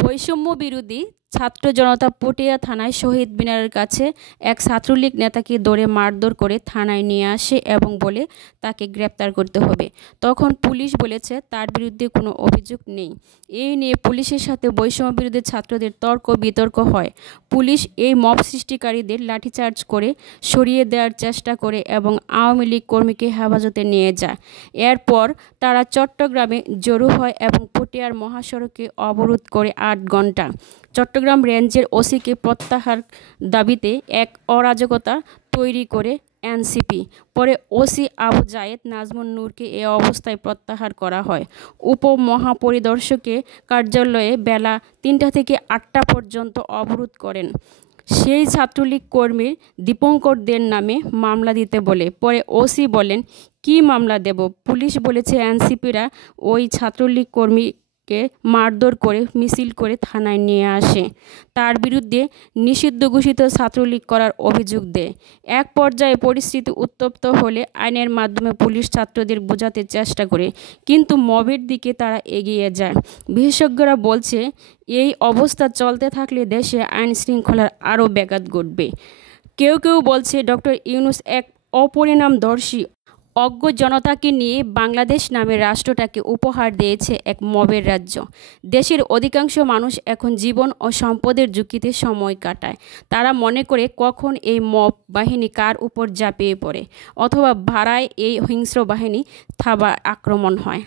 বৈষম্য বিরোধী ছাত্র জনতা পটিয়া থানায় শহীদ মিনারের কাছে এক ছাত্রলীগ নেতাকে ধরে মারধর করে থানায় নিয়ে আসে এবং বলে তাকে গ্রেপ্তার করতে হবে। তখন পুলিশ বলেছে তার বিরুদ্ধে কোনো অভিযোগ নেই। এই নিয়ে পুলিশের সাথে বৈষম্য বিরোধী ছাত্রদের তর্ক বিতর্ক হয়। পুলিশ এই মব সৃষ্টিকারীদের লাঠিচার্জ করে সরিয়ে দেওয়ার চেষ্টা করে এবং আওয়ামী লীগ কর্মীকে হেফাজতে নিয়ে যায়। এরপর তারা চট্টগ্রামে জড়ো হয় এবং পটিয়ার মহাসড়কে অবরোধ করে ৮ ঘণ্টা। চট্টগ্রাম রেঞ্জের ওসিকে প্রত্যাহার দাবিতে এক অরাজকতা তৈরি করে এনসিপি। পরে ওসি আবু জায়েদ নাজমুন নূরকে এ অবস্থায় প্রত্যাহার করা হয়। উপমহাপরিদর্শকের কার্যালয়ে বেলা ৩টা থেকে ৮টা পর্যন্ত অবরোধ করেন। সেই ছাত্রলীগ কর্মীর দীপঙ্কর দের নামে মামলা দিতে বলে। পরে ওসি বলেন, কী মামলা দেব? পুলিশ বলেছে এনসিপিরা ওই ছাত্রলীগ কর্মীকে মারধর করে মিছিল করে থানায় নিয়ে আসে, তার বিরুদ্ধে নিষিদ্ধ ঘোষিত ছাত্রলীগ করার অভিযোগ দেয়। এক পর্যায়ে পরিস্থিতি উত্তপ্ত হলে আইনের মাধ্যমে পুলিশ ছাত্রদের বোঝাতে চেষ্টা করে, কিন্তু মবের দিকে তারা এগিয়ে যায়। বিশেষজ্ঞরা বলছে এই অবস্থা চলতে থাকলে দেশে আইন শৃঙ্খলার আরও ব্যাঘাত ঘটবে। কেউ কেউ বলছে ডক্টর ইউনূস এক অপরিণামদর্শী অজ্ঞ জনতাকে নিয়ে বাংলাদেশ নামের রাষ্ট্রটাকে উপহার দিয়েছে এক মবের রাজ্য। দেশের অধিকাংশ মানুষ এখন জীবন ও সম্পদের ঝুঁকিতে সময় কাটায়। তারা মনে করে কখন এই মব বাহিনী কার উপর ঝাঁপিয়ে পড়ে অথবা ভাড়ায় এই হিংস্র বাহিনী থাবা আক্রমণ হয়।